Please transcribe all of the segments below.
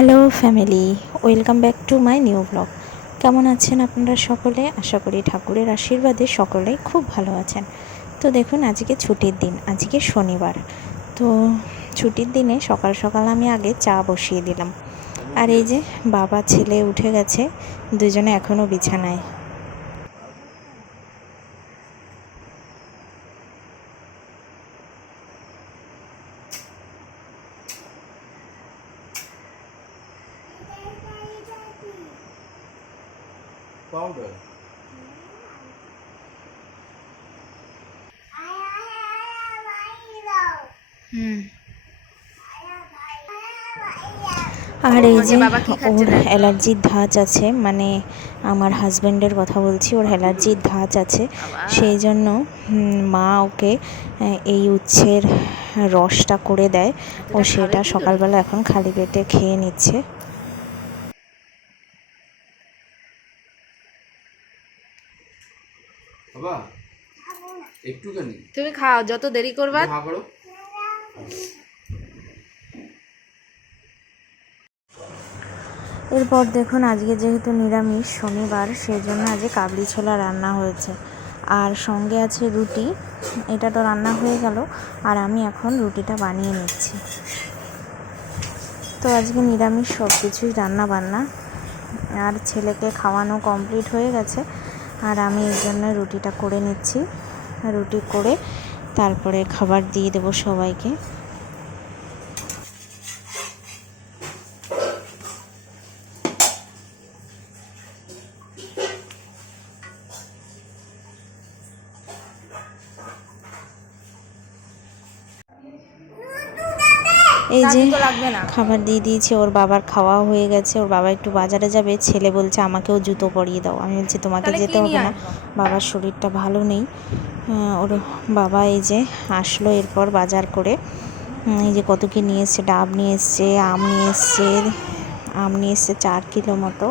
Hello family, welcome back to my new blog. কেমন আছেন আপনারা সকলে? আশা করি ঠাকুরের আশীর্বাদে সকলেই খুব ভালো আছেন। তো দেখুন, আজকে ছুটির দিন, আজকে শনিবার। তো ছুটির দিনে সকাল সকাল আমি আগে চা বসিয়ে দিলাম। আর এই যে বাবা, ছেলে উঠে গেছে, দুজনে এখনও বিছানায় powder. হুম আর এই যে ওর অ্যালার্জির ধাঁচ আছে মানে আমার হাজব্যান্ডের কথা বলছি ওর অ্যালার্জির ধাঁচ আছে। সেই জন্য মা ওকে এই উচ্ছের রসটা করে দেয়। ও সেটা সকালবেলা এখন খালি পেটে খেয়ে নিচ্ছে। তুমি খাও যত দেরি করবা হা করো এরপর দেখুন, আজকে যেহেতু নিরামিষ শনিবার সেই জন্য আজকে কাবলি ছোলা রান্না হয়েছে। আর সঙ্গে আছে রুটি, এটা তো রান্না হয়ে গেল, আর আমি এখন রুটিটা বানিয়ে নিচ্ছি। তো আজকে নিরামিষ সব কিছুই রান্না বান্না আর ছেলেকে খাওয়ানো কমপ্লিট হয়ে গেছে, আর আমি এই জন্য রুটিটা করে নিচ্ছি। রুটি করে তারপরে খাবার দিয়ে দেবো সবাইকে। এই যে খাবার দিয়ে দিয়েছি ওর বাবার খাওয়া হয়ে গেছে ওর বাবা একটু বাজারে যাবে ছেলে বলছে আমাকেও জুতো পরিয়ে দাও। আমি বলছি তোমাকে যেতে হবে না বাবার শরীরটা ভালো নেই। ওর বাবা এই যে আসলো এরপর বাজার করে। এই যে কত কি নিয়ে এসছে ডাব নিয়ে এসছে আম নিয়ে এসছে আম নিয়ে এসছে চার কিলো মতো।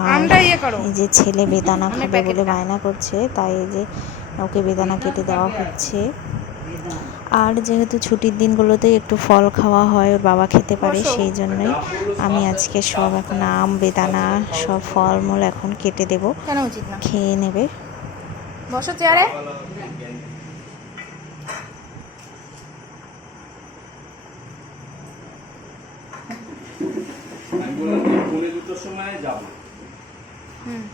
আর ইয়ে এই যে ছেলে বেদানা খাবে বলে বায়না করছে তাই এই যে ওকে বেদানা কেটে দেওয়া হচ্ছে। আর যেহেতু ছুটির দিনগুলোতে একটু ফল খাওয়া হয় ওর বাবা খেতে পারে সেই জন্যই আমি আজকে সব এখন আম বেদানা সব ফলমূল এখন কেটে দেব। খেয়ে নেবে। বসো চেয়ারে। সময় যাব। হুম।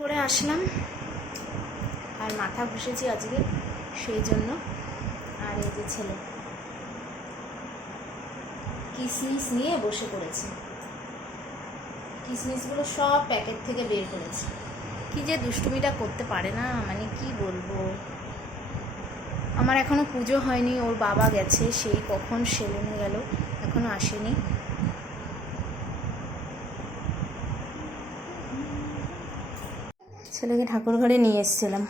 করে আসলাম। আর মাথা ঘষেছি আজকে, সেই জন্য। আর এই যে ছেলে। কিসমিস নিয়ে বসে পড়েছে। কিসমিসগুলো সব প্যাকেট থেকে বের করেছে। কি যে দুষ্টুমিটা করতে পারে না মানে কি বলব? আমার এখনও পুজো হয়নি, ওর বাবা গেছে, সেই কখন সেলেনে গেল, এখনও আসেনি। ছেলেকে ঠাকুর ঘরে নিয়ে এসেছিলাম।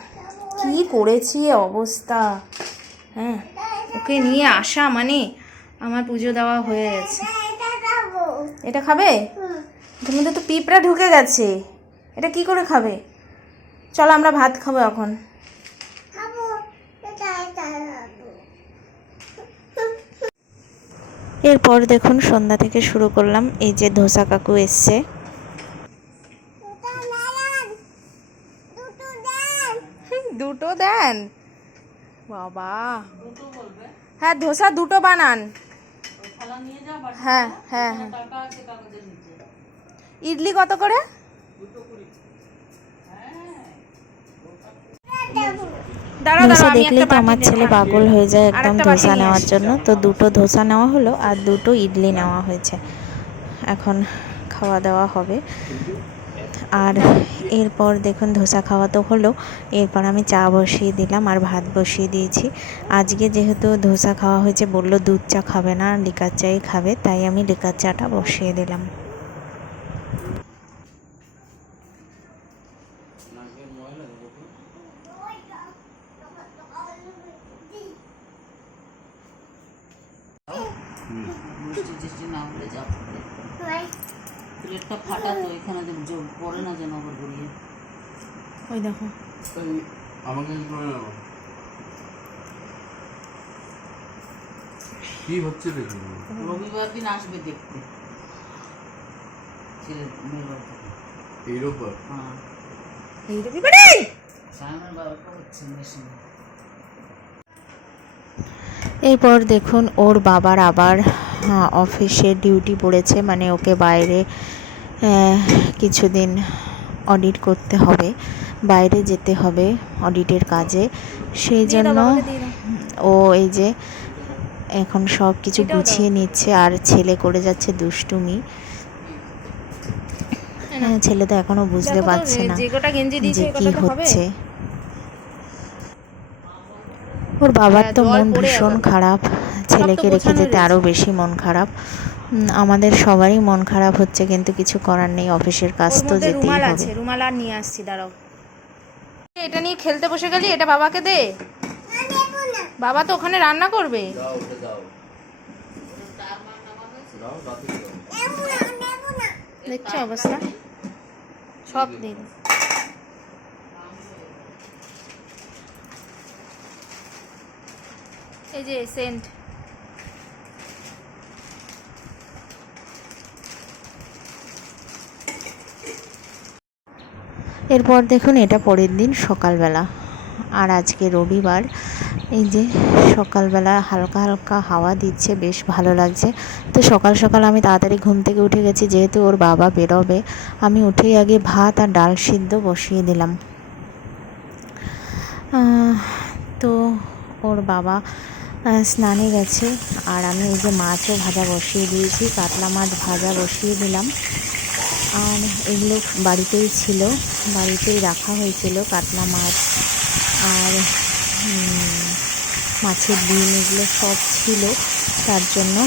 কি করেছি অবস্থা? হ্যাঁ ওকে নিয়ে আসা মানে আমার পুজো দেওয়া হয়ে গেছে। এটা খাবে? এটার মধ্যে তো পিঁপড়া ঢুকে গেছে। এটা কি করে খাবে? চলো আমরা ভাত খাব এখন। এরপর দেখুন সন্ধ্যা থেকে শুরু করলাম, এই যে ধোসা কাকু এসছে। দুটো দেন। বাবা। হ্যাঁ ধোসা দুটো বানান। হ্যাঁ হ্যাঁ হ্যাঁ। ইডলি কত করে? দাঁড়াও ধোসা দেখলেই তো আমার ছেলে পাগল হয়ে যায় একদম ধোসা নেওয়ার জন্য। তো দুটো ধোসা নেওয়া হলো আর দুটো ইডলি নেওয়া হয়েছে। এখন খাওয়া দাওয়া হবে। আর এরপর দেখুন ধোসা খাওয়া তো হলো। এরপর আমি চা বসিয়ে দিলাম আর ভাত বসিয়ে দিয়েছি। আজকে যেহেতু ধোসা খাওয়া হয়েছে, বলল দুধ চা খাবে না, লিকার চাই খাবে, তাই আমি লিকার চাটা বসিয়ে দিলাম। বৃষ্টি প্লেটটা ফাটা তো এখানে যে পড়ে না যেন আবার গড়িয়ে। ওই দেখো। আমাকে কি হচ্ছে দেখি। রবিবার দিন আসবে দেখতে। ছেলে মেয়ের বাড়ি এই রোববার? হ্যাঁ। এই রবিবারে? সায়নের বাবাটা হচ্ছে মেয়ের সঙ্গে এরপর দেখুন ওর বাবার আবার অফিসে ডিউটি পড়েছে মানে ওকে বাইরে কিছুদিন অডিট করতে হবে বাইরে যেতে হবে অডিটের কাজে। সেই জন্য। ও এই যে এখন সব কিছু গুছিয়ে নিচ্ছে আর ছেলে করে যাচ্ছে দুষ্টুমি। হ্যাঁ, ছেলে তো এখনও বুঝতে পারছে না যে কি হচ্ছে। ওর বাবার হ্যাঁ, তো মন ভীষণ খারাপ। ছেলেকে রেখে যেতে রয়েছে। আরও বেশি মন খারাপ। আমাদের সবারই মন খারাপ হচ্ছে কিন্তু কিছু করার নেই অফিসের কাজ তো যেতেই হবে। আছে রুমাল আর নিয়ে আসছি দাঁড়াও। এটা নিয়ে খেলতে বসে গেলি এটা বাবাকে দে। বাবা তো ওখানে রান্না করবে। দাও ওটা দাও দাও রাতে দাও দেখছ অবস্থা? সব দিন। এই যে সেন্ট। এরপর দেখুন, এটা পরের দিন সকালবেলা। আর আজকে রবিবার, এই যে সকালবেলা হালকা হালকা হাওয়া দিচ্ছে, বেশ ভালো লাগছে। তো সকাল সকাল আমি তাড়াতাড়ি ঘুম থেকে উঠে গেছি, যেহেতু ওর বাবা বেরোবে, আমি উঠেই আগে ভাত আর ডাল সিদ্ধ বসিয়ে দিলাম। তো ওর বাবা স্নানে গেছে, আর আমি এই যে মাছও ভাজা বসিয়ে দিয়েছি, কাতলা মাছ ভাজা বসিয়ে দিলাম। আর এগুলো বাড়িতেই ছিল। বাড়িতেই রাখা হয়েছিল কাতলা মাছ আর মাছের ডিম এগুলো সব ছিল। তার জন্য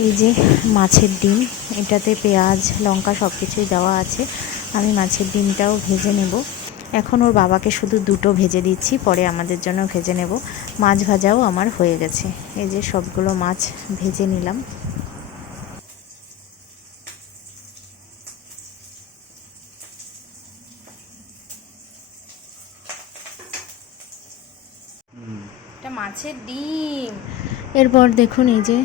এই যে মাছের ডিম এটাতে পেঁয়াজ লঙ্কা সব কিছুই দেওয়া আছে। আমি মাছের ডিমটাও ভেজে নেব। এখন ওর বাবাকে শুধু দুটো ভেজে দিচ্ছি পরে আমাদের জন্য ভেজে নেব। মাছ ভাজাও আমার হয়ে গেছে। এই যে সবগুলো মাছ ভেজে নিলাম। এটা মাছের ডিম। এরপর দেখুন এই যে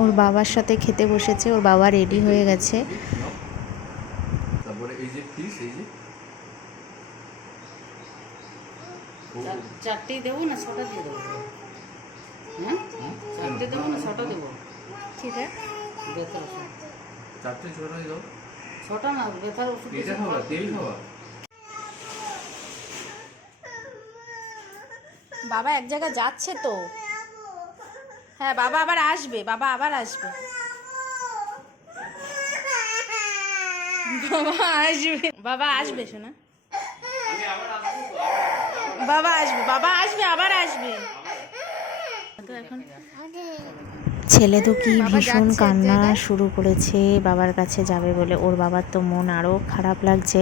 ওর বাবার সাথে খেতে বসেছে ওর বাবা রেডি হয়ে গেছে। তারপরে এই যে ফিস এই যে? ও, চারটেই দেবো না ছটা দিয়ে দেবো? হ্যাঁ? চারটে দেবো না ছটা দেবো? ঠিক আছে। ওষুধ। চারটে ছটা না ব্যথার ওষুধ এটা খাবা তেল খাবা। বাবা এক জায়গায় যাচ্ছে তো। হ্যাঁ বাবা আবার আসবে বাবা আবার আসবে। বাবা আসবে বাবা আসবে শোনা। বাবা আসবে বাবা আসবে আবার আসবে। তো এখন ছেলে তো কি ভীষণ কান্না শুরু করেছে বাবার কাছে যাবে বলে। ওর বাবার তো মন আরও খারাপ লাগছে।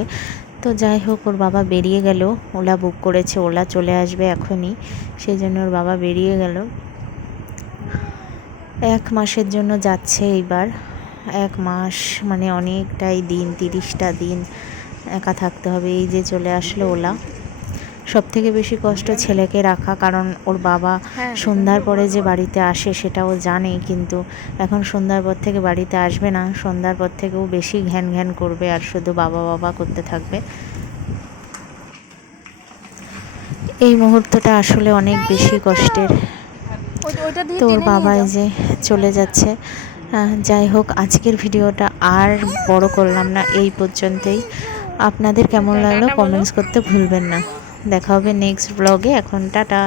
তো যাই হোক ওর বাবা বেরিয়ে গেল। ওলা বুক করেছে ওলা চলে আসবে এখনই। সেই জন্য ওর বাবা বেরিয়ে গেল। এক মাসের জন্য যাচ্ছে এইবার। এক মাস মানে অনেকটাই দিন তিরিশটা দিন একা থাকতে হবে। এই যে চলে আসলো ওলা। সব থেকে বেশি কষ্ট ছেলেকে রাখা কারণ ওর বাবা হ্যাঁ। সন্ধ্যার পরে যে বাড়িতে আসে সেটাও জানে কিন্তু এখন সন্ধ্যার পর থেকে বাড়িতে আসবে না। সন্ধ্যার পর থেকেও বেশি ঘ্যান ঘ্যান করবে আর শুধু বাবা বাবা করতে থাকবে। এই মুহূর্তটা আসলে অনেক বেশি কষ্টের। তো ওর বাবা এই যে চলে যাচ্ছে। যাই হোক আজকের ভিডিওটা আর বড় করলাম না এই পর্যন্তই। আপনাদের কেমন লাগল টাটা কমেন্টস করতে ভুলবেন না। দেখা হবে নেক্সট ব্লগে এখন টাটা।